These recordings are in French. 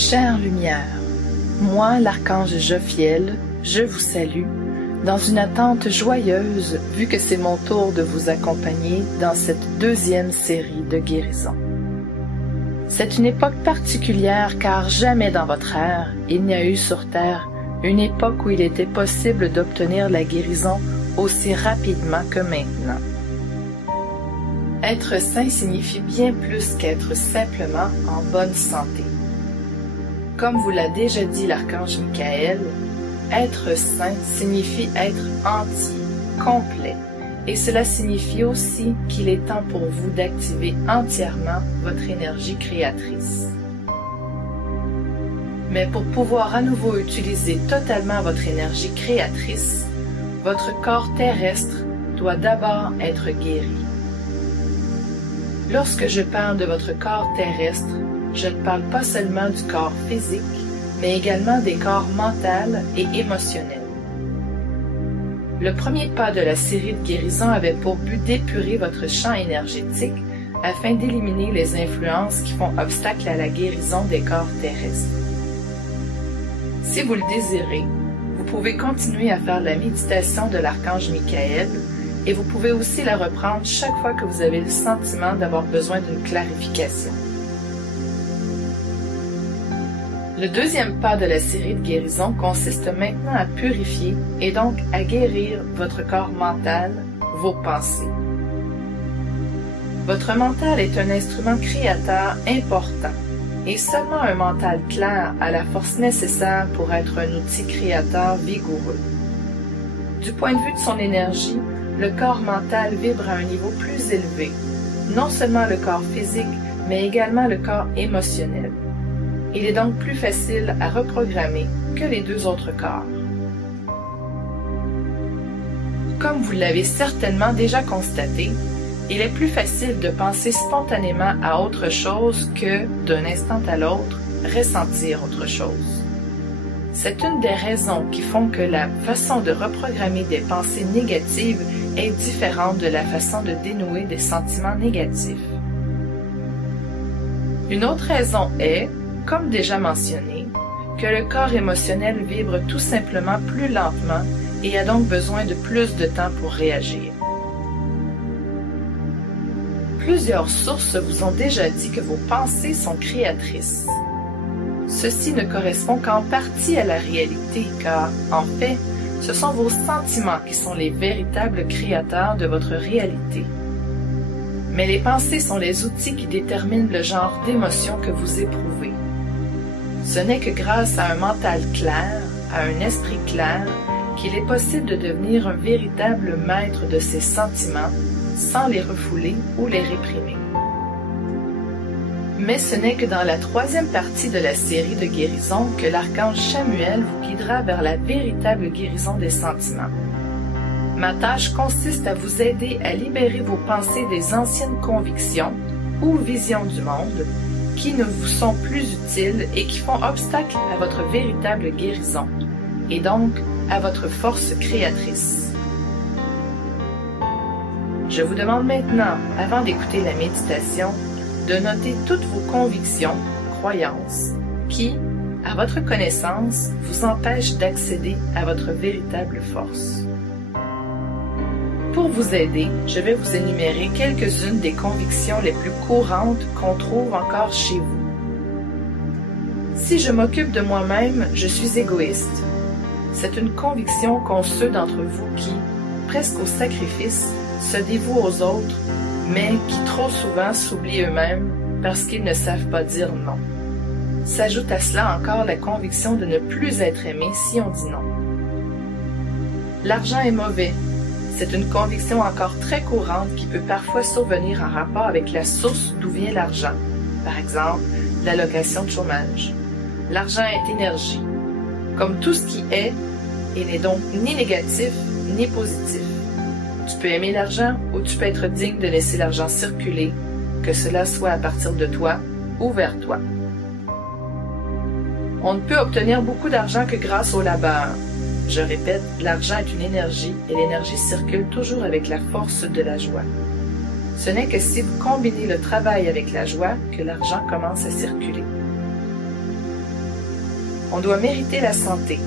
Chère lumière, moi, l'archange Jophiel, je vous salue, dans une attente joyeuse, vu que c'est mon tour de vous accompagner dans cette deuxième série de guérisons. C'est une époque particulière car jamais dans votre ère, il n'y a eu sur Terre une époque où il était possible d'obtenir la guérison aussi rapidement que maintenant. Être sain signifie bien plus qu'être simplement en bonne santé. Comme vous l'a déjà dit l'archange Michael, être sain signifie être entier, complet, et cela signifie aussi qu'il est temps pour vous d'activer entièrement votre énergie créatrice. Mais pour pouvoir à nouveau utiliser totalement votre énergie créatrice, votre corps terrestre doit d'abord être guéri. Lorsque je parle de votre corps terrestre, je ne parle pas seulement du corps physique, mais également des corps mental et émotionnel. Le premier pas de la série de guérisons avait pour but d'épurer votre champ énergétique afin d'éliminer les influences qui font obstacle à la guérison des corps terrestres. Si vous le désirez, vous pouvez continuer à faire la méditation de l'archange Michael et vous pouvez aussi la reprendre chaque fois que vous avez le sentiment d'avoir besoin d'une clarification. Le deuxième pas de la série de guérisons consiste maintenant à purifier et donc à guérir votre corps mental, vos pensées. Votre mental est un instrument créateur important et seulement un mental clair a la force nécessaire pour être un outil créateur vigoureux. Du point de vue de son énergie, le corps mental vibre à un niveau plus élevé, non seulement le corps physique, mais également le corps émotionnel. Il est donc plus facile à reprogrammer que les deux autres corps. Comme vous l'avez certainement déjà constaté, il est plus facile de penser spontanément à autre chose que, d'un instant à l'autre, ressentir autre chose. C'est une des raisons qui font que la façon de reprogrammer des pensées négatives est différente de la façon de dénouer des sentiments négatifs. Une autre raison est, comme déjà mentionné, que le corps émotionnel vibre tout simplement plus lentement et a donc besoin de plus de temps pour réagir. Plusieurs sources vous ont déjà dit que vos pensées sont créatrices. Ceci ne correspond qu'en partie à la réalité car, en fait, ce sont vos sentiments qui sont les véritables créateurs de votre réalité. Mais les pensées sont les outils qui déterminent le genre d'émotion que vous éprouvez. Ce n'est que grâce à un mental clair, à un esprit clair, qu'il est possible de devenir un véritable maître de ses sentiments sans les refouler ou les réprimer. Mais ce n'est que dans la troisième partie de la série de guérisons que l'archange Chamuel vous guidera vers la véritable guérison des sentiments. Ma tâche consiste à vous aider à libérer vos pensées des anciennes convictions ou visions du monde qui ne vous sont plus utiles et qui font obstacle à votre véritable guérison, et donc à votre force créatrice. Je vous demande maintenant, avant d'écouter la méditation, de noter toutes vos convictions, croyances, qui, à votre connaissance, vous empêchent d'accéder à votre véritable force. Pour vous aider, je vais vous énumérer quelques-unes des convictions les plus courantes qu'on trouve encore chez vous. Si je m'occupe de moi-même, je suis égoïste. C'est une conviction qu'ont ceux d'entre vous qui, presque au sacrifice, se dévouent aux autres, mais qui trop souvent s'oublient eux-mêmes parce qu'ils ne savent pas dire non. S'ajoute à cela encore la conviction de ne plus être aimé si on dit non. L'argent est mauvais. C'est une conviction encore très courante qui peut parfois survenir en rapport avec la source d'où vient l'argent, par exemple l'allocation de chômage. L'argent est énergie. Comme tout ce qui est, il n'est donc ni négatif ni positif. Tu peux aimer l'argent ou tu peux être digne de laisser l'argent circuler, que cela soit à partir de toi ou vers toi. On ne peut obtenir beaucoup d'argent que grâce au labeur. Je répète, l'argent est une énergie et l'énergie circule toujours avec la force de la joie. Ce n'est que si vous combinez le travail avec la joie que l'argent commence à circuler. On doit mériter la santé.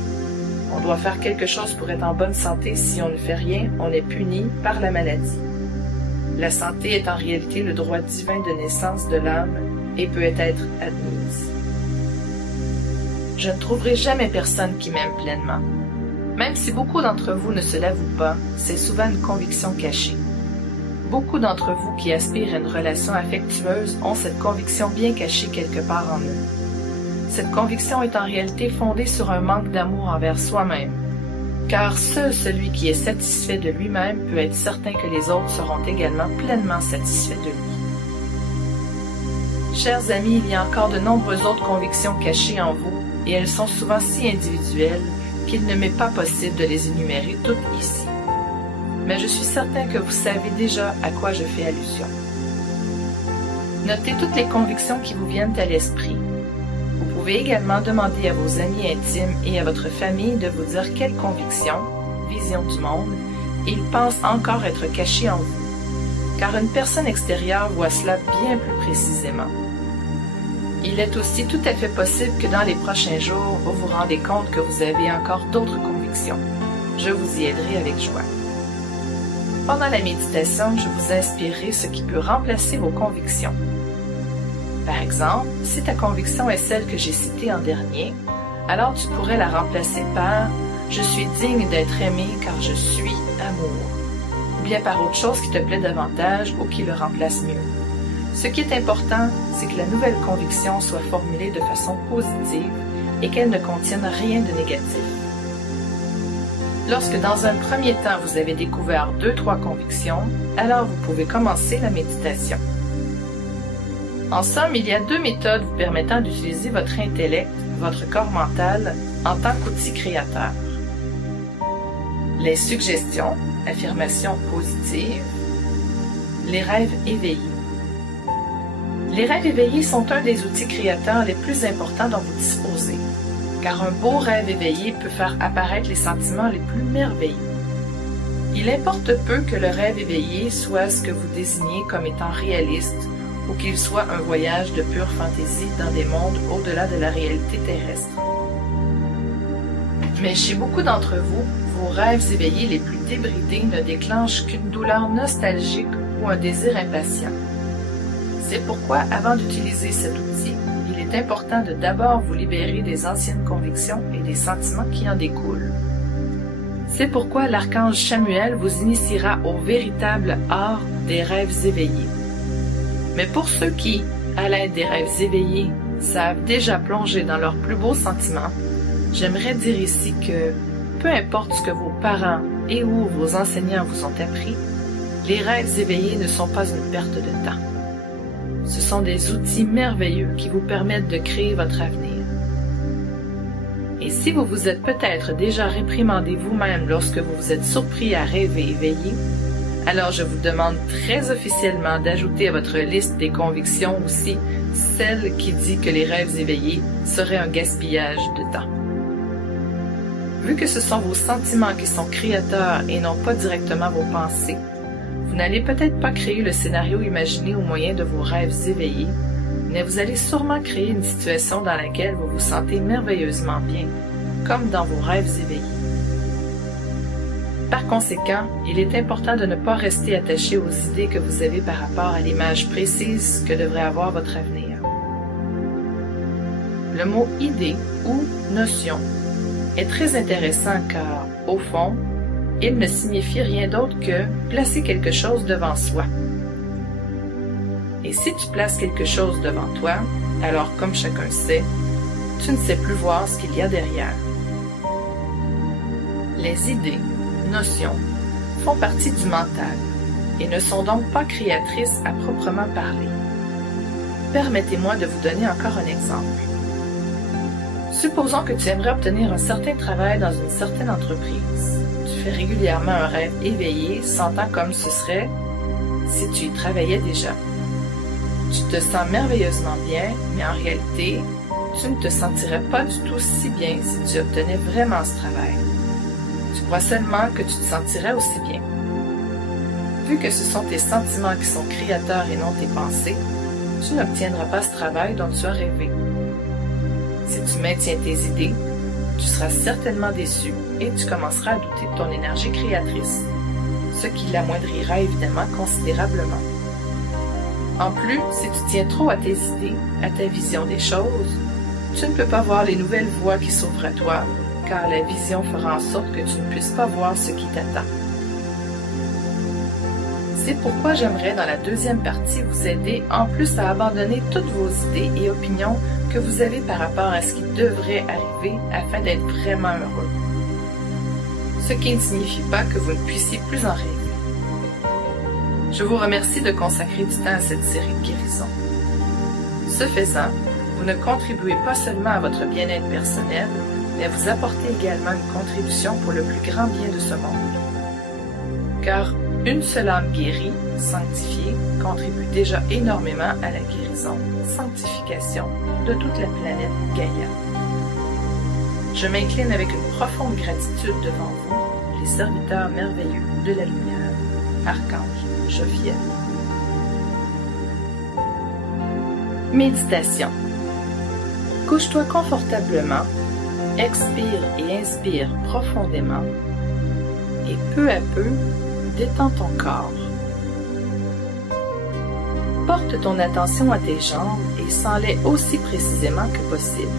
On doit faire quelque chose pour être en bonne santé. Si on ne fait rien, on est puni par la maladie. La santé est en réalité le droit divin de naissance de l'âme et peut être admise. Je ne trouverai jamais personne qui m'aime pleinement. Même si beaucoup d'entre vous ne se l'avouent pas, c'est souvent une conviction cachée. Beaucoup d'entre vous qui aspirent à une relation affectueuse ont cette conviction bien cachée quelque part en eux. Cette conviction est en réalité fondée sur un manque d'amour envers soi-même. Car seul celui qui est satisfait de lui-même peut être certain que les autres seront également pleinement satisfaits de lui. Chers amis, il y a encore de nombreuses autres convictions cachées en vous, et elles sont souvent si individuelles qu'il ne m'est pas possible de les énumérer toutes ici. Mais je suis certain que vous savez déjà à quoi je fais allusion. Notez toutes les convictions qui vous viennent à l'esprit. Vous pouvez également demander à vos amis intimes et à votre famille de vous dire quelles convictions, vision du monde, ils pensent encore être cachées en vous, car une personne extérieure voit cela bien plus précisément. Il est aussi tout à fait possible que dans les prochains jours, vous vous rendez compte que vous avez encore d'autres convictions. Je vous y aiderai avec joie. Pendant la méditation, je vous inspirerai ce qui peut remplacer vos convictions. Par exemple, si ta conviction est celle que j'ai citée en dernier, alors tu pourrais la remplacer par « Je suis digne d'être aimé car je suis amour » ou bien par autre chose qui te plaît davantage ou qui le remplace mieux. Ce qui est important, c'est que la nouvelle conviction soit formulée de façon positive et qu'elle ne contienne rien de négatif. Lorsque dans un premier temps vous avez découvert 2-3 convictions, alors vous pouvez commencer la méditation. En somme, il y a 2 méthodes vous permettant d'utiliser votre intellect, votre corps mental, en tant qu'outil créateur. Les suggestions, affirmations positives, les rêves éveillés. Les rêves éveillés sont un des outils créateurs les plus importants dont vous disposez, car un beau rêve éveillé peut faire apparaître les sentiments les plus merveilleux. Il importe peu que le rêve éveillé soit ce que vous désignez comme étant réaliste ou qu'il soit un voyage de pure fantaisie dans des mondes au-delà de la réalité terrestre. Mais chez beaucoup d'entre vous, vos rêves éveillés les plus débridés ne déclenchent qu'une douleur nostalgique ou un désir impatient. C'est pourquoi, avant d'utiliser cet outil, il est important de d'abord vous libérer des anciennes convictions et des sentiments qui en découlent. C'est pourquoi l'archange Chamuel vous initiera au véritable art des rêves éveillés. Mais pour ceux qui, à l'aide des rêves éveillés, savent déjà plonger dans leurs plus beaux sentiments, j'aimerais dire ici que, peu importe ce que vos parents et ou vos enseignants vous ont appris, les rêves éveillés ne sont pas une perte de temps. Ce sont des outils merveilleux qui vous permettent de créer votre avenir. Et si vous vous êtes peut-être déjà réprimandé vous-même lorsque vous vous êtes surpris à rêver éveillé, alors je vous demande très officiellement d'ajouter à votre liste des convictions aussi celle qui dit que les rêves éveillés seraient un gaspillage de temps. Vu que ce sont vos sentiments qui sont créateurs et non pas directement vos pensées, vous n'allez peut-être pas créer le scénario imaginé au moyen de vos rêves éveillés, mais vous allez sûrement créer une situation dans laquelle vous vous sentez merveilleusement bien, comme dans vos rêves éveillés. Par conséquent, il est important de ne pas rester attaché aux idées que vous avez par rapport à l'image précise que devrait avoir votre avenir. Le mot « idée » ou « notion » est très intéressant car, au fond, il ne signifie rien d'autre que placer quelque chose devant soi. Et si tu places quelque chose devant toi, alors comme chacun sait, tu ne sais plus voir ce qu'il y a derrière. Les idées, notions, font partie du mental et ne sont donc pas créatrices à proprement parler. Permettez-moi de vous donner encore un exemple. Supposons que tu aimerais obtenir un certain travail dans une certaine entreprise. Tu fais régulièrement un rêve éveillé, sentant comme ce serait si tu y travaillais déjà. Tu te sens merveilleusement bien, mais en réalité, tu ne te sentirais pas du tout si bien si tu obtenais vraiment ce travail. Tu crois seulement que tu te sentirais aussi bien. Vu que ce sont tes sentiments qui sont créateurs et non tes pensées, tu n'obtiendras pas ce travail dont tu as rêvé. Si tu maintiens tes idées, tu seras certainement déçu et tu commenceras à douter de ton énergie créatrice, ce qui l'amoindrira évidemment considérablement. En plus, si tu tiens trop à tes idées, à ta vision des choses, tu ne peux pas voir les nouvelles voies qui s'ouvrent à toi, car la vision fera en sorte que tu ne puisses pas voir ce qui t'attend. C'est pourquoi j'aimerais dans la deuxième partie vous aider en plus à abandonner toutes vos idées et opinions que vous avez par rapport à ce qui devrait arriver afin d'être vraiment heureux. Ce qui ne signifie pas que vous ne puissiez plus en rêver. Je vous remercie de consacrer du temps à cette série de guérisons. Ce faisant, vous ne contribuez pas seulement à votre bien-être personnel, mais vous apportez également une contribution pour le plus grand bien de ce monde. Car une seule âme guérie, sanctifiée, contribue déjà énormément à la guérison, sanctification de toute la planète Gaïa. Je m'incline avec une profonde gratitude devant vous, les serviteurs merveilleux de la lumière, Archange Jophiel. Méditation. Couche-toi confortablement, expire et inspire profondément et peu à peu, détends ton corps. Porte ton attention à tes jambes et sens-les aussi précisément que possible.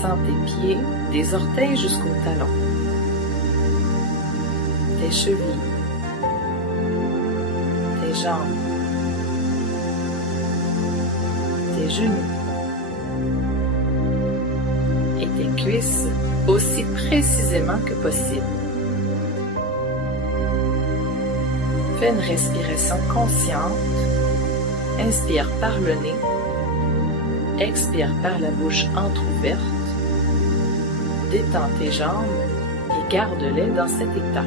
Sens tes pieds, des orteils jusqu'aux talons. Tes chevilles. Tes jambes. Tes genoux. Et tes cuisses aussi précisément que possible. Fais une respiration consciente. Inspire par le nez. Expire par la bouche entrouverte. Détends tes jambes et garde-les dans cet état.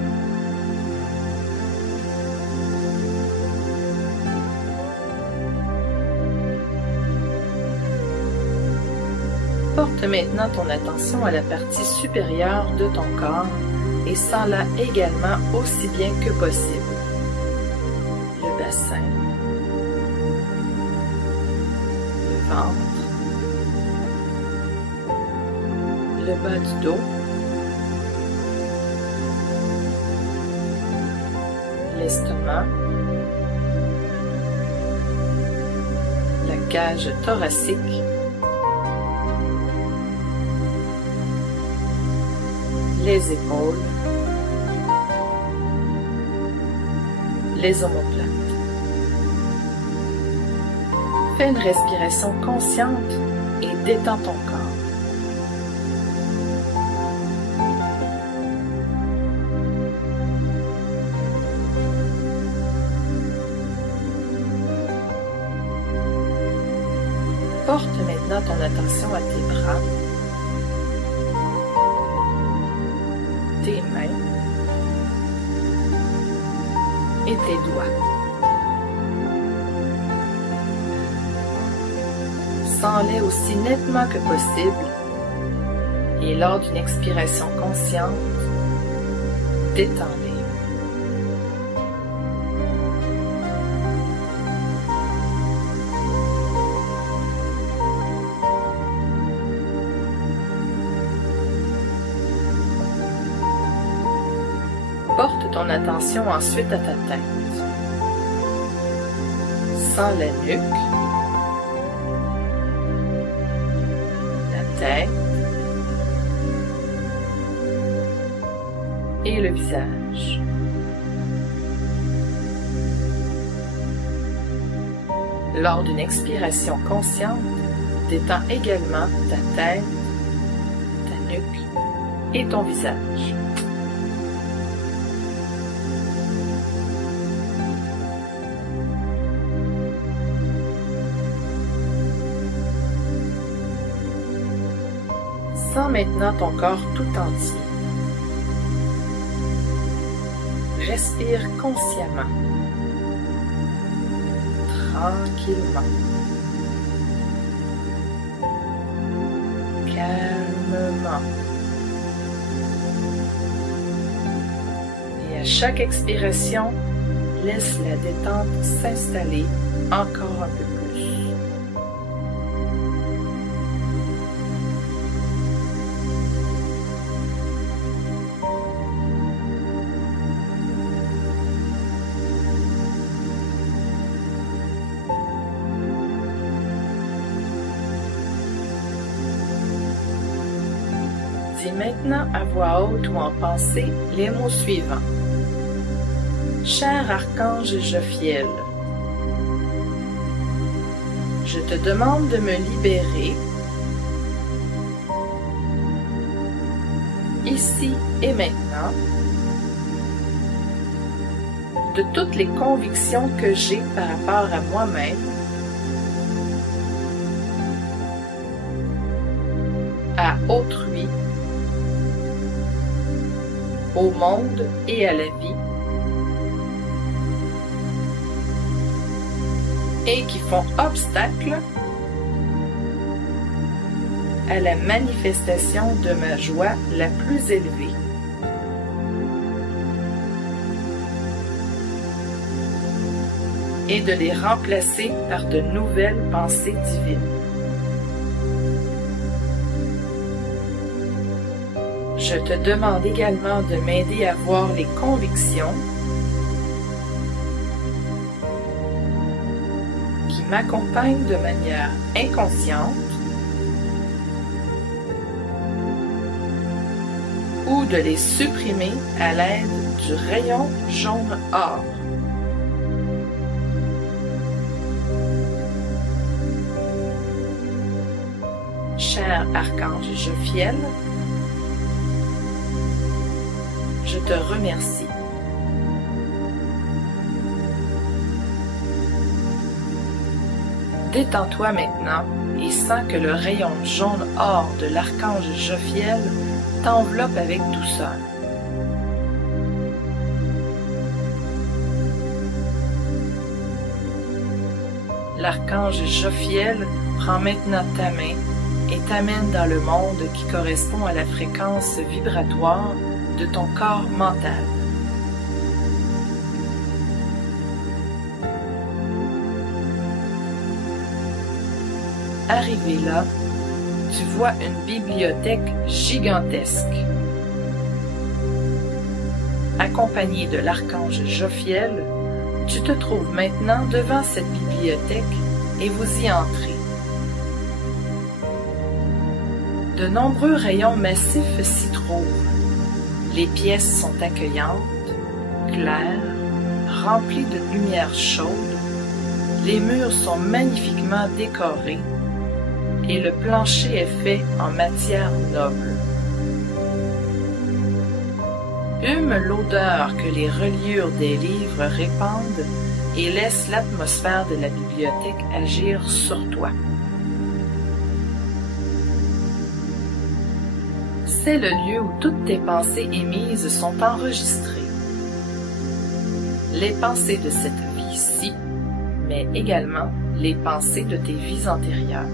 Porte maintenant ton attention à la partie supérieure de ton corps et sens-la également aussi bien que possible. Le bassin, le ventre, le bas du dos, l'estomac, la cage thoracique, les épaules, les omoplates. Fais une respiration consciente et détends ton corps. Porte maintenant ton attention à tes bras, tes mains et tes doigts. Sens-les aussi nettement que possible et lors d'une expiration consciente, détends-les. Porte ton attention ensuite à ta tête. Sens la nuque, la tête et le visage. Lors d'une expiration consciente, détends également ta tête, ta nuque et ton visage. Sens maintenant ton corps tout entier. Respire consciemment, tranquillement, calmement. Et à chaque expiration, laisse la détente s'installer encore un peu plus. Dis maintenant à voix haute ou en pensée les mots suivants. Cher archange Jophiel, je te demande de me libérer ici et maintenant de toutes les convictions que j'ai par rapport à moi-même, à autrui, au monde et à la vie, et qui font obstacle à la manifestation de ma joie la plus élevée. Et de les remplacer par de nouvelles pensées divines. Je te demande également de m'aider à voir les convictions qui m'accompagnent de manière inconsciente ou de les supprimer à l'aide du rayon jaune or. Cher archange Jophiel, je te remercie. Détends-toi maintenant et sens que le rayon jaune or de l'archange Jophiel t'enveloppe avec douceur. L'archange Jophiel prend maintenant ta main et t'amène dans le monde qui correspond à la fréquence vibratoire de ton corps mental. Arrivé là, tu vois une bibliothèque gigantesque. Accompagné de l'archange Jophiel, tu te trouves maintenant devant cette bibliothèque et vous y entrez. De nombreux rayons massifs s'y trouvent. Les pièces sont accueillantes, claires, remplies de lumière chaude. Les murs sont magnifiquement décorés et le plancher est fait en matière noble. Hume l'odeur que les reliures des livres répandent et laisse l'atmosphère de la bibliothèque agir sur toi. C'est le lieu où toutes tes pensées émises sont enregistrées. Les pensées de cette vie-ci, mais également les pensées de tes vies antérieures.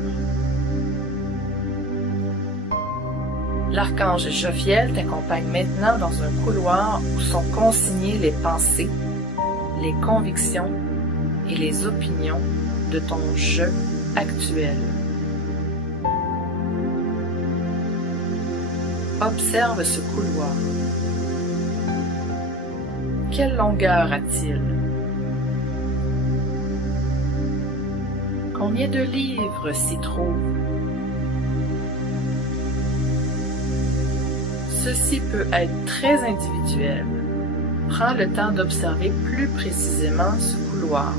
L'archange Jophiel t'accompagne maintenant dans un couloir où sont consignées les pensées, les convictions et les opinions de ton je actuel. Observe ce couloir. Quelle longueur a-t-il? Combien de livres s'y trouvent? Ceci peut être très individuel. Prends le temps d'observer plus précisément ce couloir.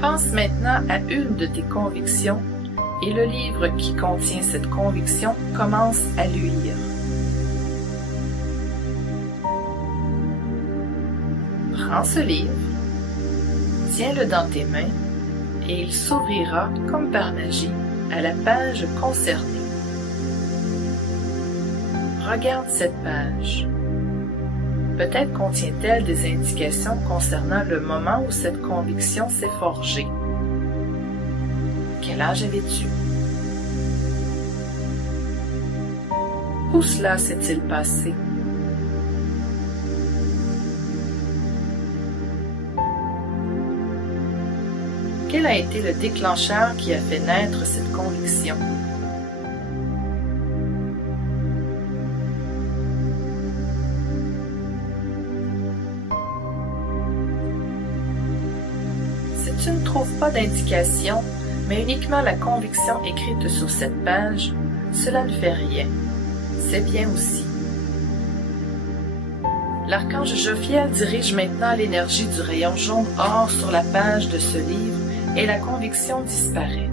Pense maintenant à une de tes convictions et le livre qui contient cette conviction commence à luire. Prends ce livre, tiens-le dans tes mains et il s'ouvrira comme par magie à la page concernée. Regarde cette page. Peut-être contient-elle des indications concernant le moment où cette conviction s'est forgée. Quel âge avais-tu? Où cela s'est-il passé? Quel a été le déclencheur qui a fait naître cette conviction? Si tu ne trouves pas d'indication, mais uniquement la conviction écrite sur cette page, cela ne fait rien. C'est bien aussi. L'archange Jophiel dirige maintenant l'énergie du rayon jaune or sur la page de ce livre et la conviction disparaît.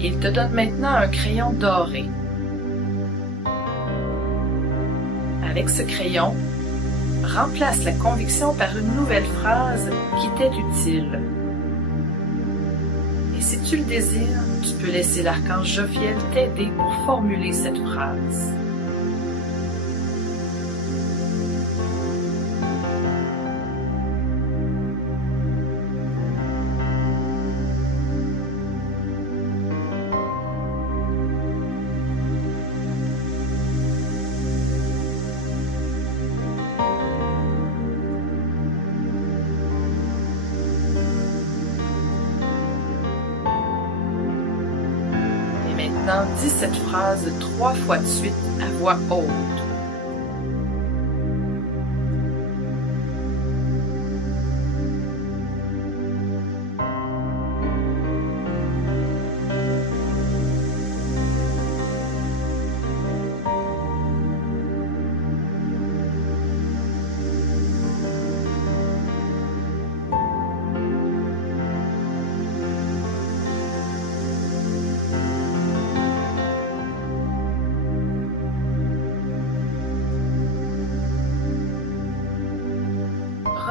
Il te donne maintenant un crayon doré. Avec ce crayon, remplace la conviction par une nouvelle phrase qui t'est utile. Et si tu le désires, tu peux laisser l'archange Jophiel t'aider pour formuler cette phrase. Maintenant, dis cette phrase 3 fois de suite à voix haute.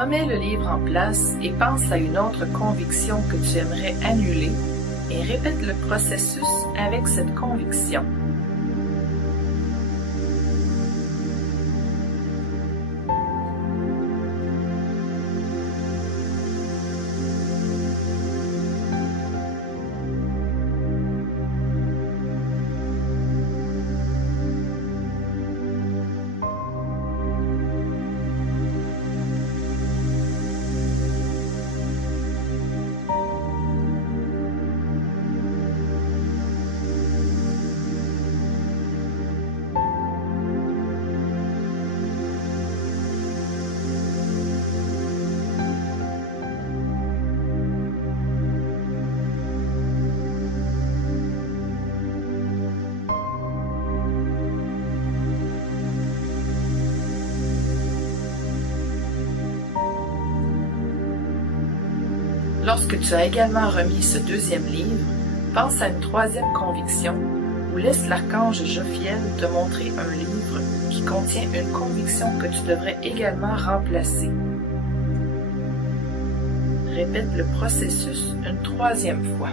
Remets le livre en place et pense à une autre conviction que tu aimerais annuler et répète le processus avec cette conviction. Lorsque tu as également remis ce deuxième livre, pense à une troisième conviction ou laisse l'archange Jophiel te montrer un livre qui contient une conviction que tu devrais également remplacer. Répète le processus une troisième fois.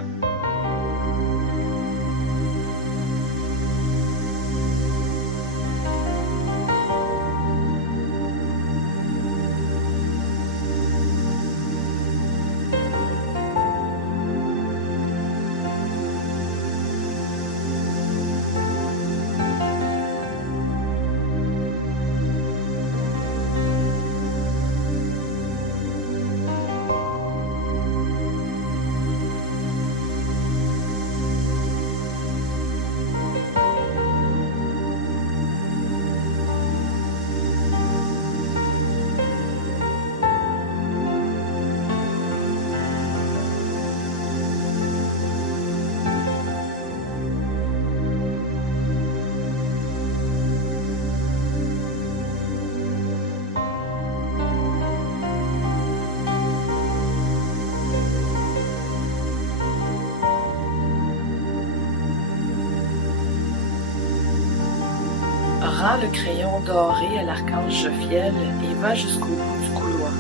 Rends le crayon doré à l'archange Jophiel et va jusqu'au bout du couloir.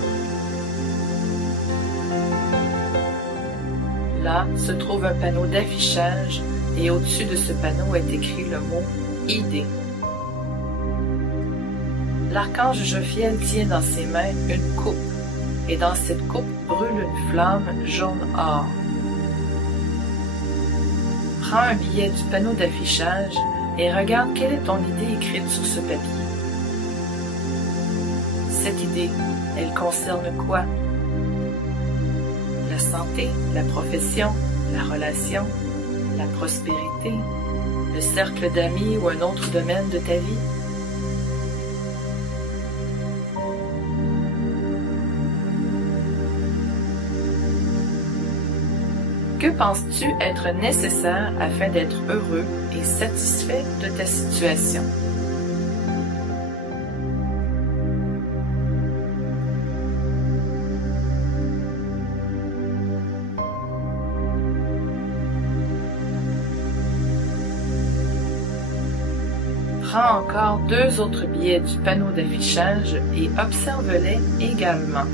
Là se trouve un panneau d'affichage et au-dessus de ce panneau est écrit le mot « Idée ». L'archange Jophiel tient dans ses mains une coupe et dans cette coupe brûle une flamme jaune or. Prends un billet du panneau d'affichage et regarde quelle est ton idée écrite sur ce papier. Cette idée, elle concerne quoi? La santé, la profession, la relation, la prospérité, le cercle d'amis ou un autre domaine de ta vie? Que penses-tu être nécessaire afin d'être heureux et satisfait de ta situation? Prends encore 2 autres billets du panneau d'affichage et observe-les également.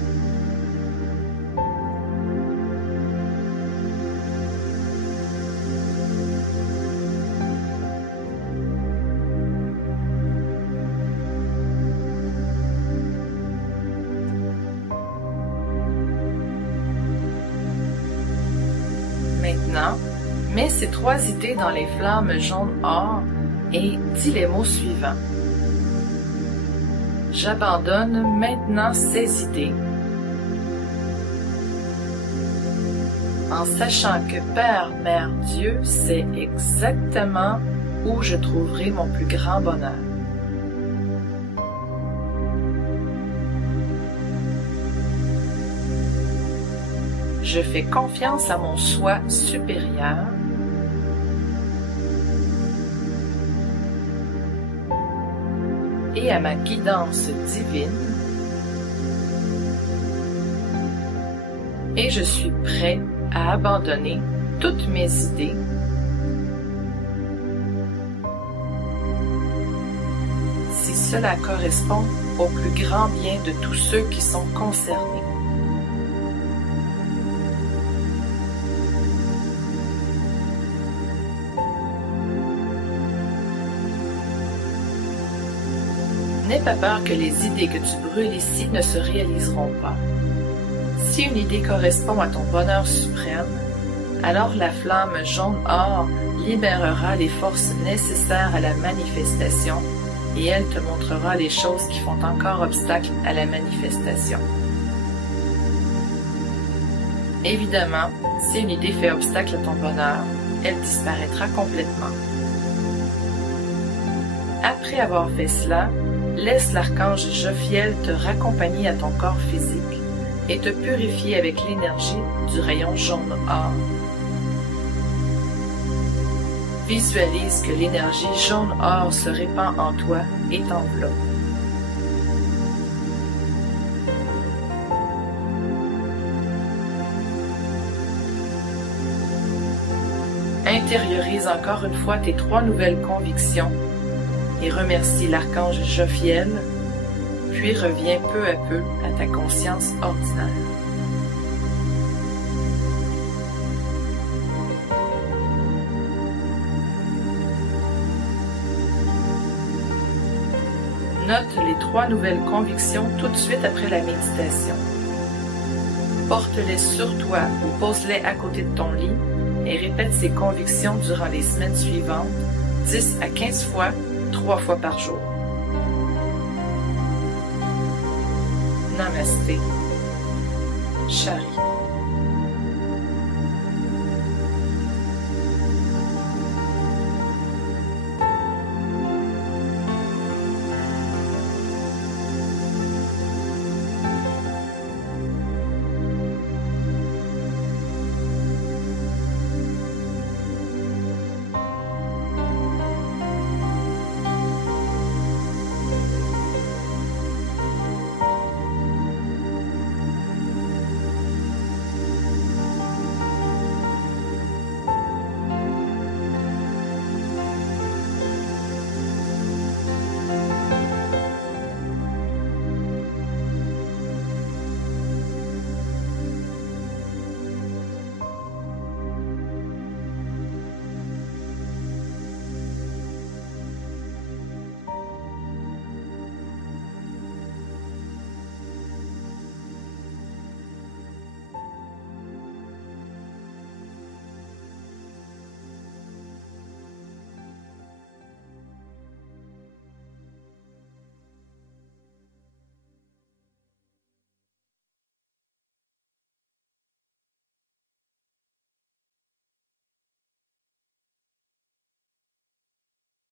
Maintenant, mets ces 3 idées dans les flammes jaune or et dis les mots suivants. J'abandonne maintenant ces idées, en sachant que Père, Mère, Dieu sait exactement où je trouverai mon plus grand bonheur. Je fais confiance à mon soi supérieur et à ma guidance divine, et je suis prêt à abandonner toutes mes idées si cela correspond au plus grand bien de tous ceux qui sont concernés. N'aie pas peur que les idées que tu brûles ici ne se réaliseront pas. Si une idée correspond à ton bonheur suprême, alors la flamme jaune or libérera les forces nécessaires à la manifestation et elle te montrera les choses qui font encore obstacle à la manifestation. Évidemment, si une idée fait obstacle à ton bonheur, elle disparaîtra complètement. Après avoir fait cela, laisse l'archange Jophiel te raccompagner à ton corps physique et te purifier avec l'énergie du rayon jaune or. Visualise que l'énergie jaune or se répand en toi et t'enveloppe. Intériorise encore une fois tes 3 nouvelles convictions et remercie l'archange Jophiel, puis reviens peu à peu à ta conscience ordinaire. Note les 3 nouvelles convictions tout de suite après la méditation. Porte-les sur toi ou pose-les à côté de ton lit et répète ces convictions durant les semaines suivantes, 10 à 15 fois, 3 fois par jour. Namasté. Chari.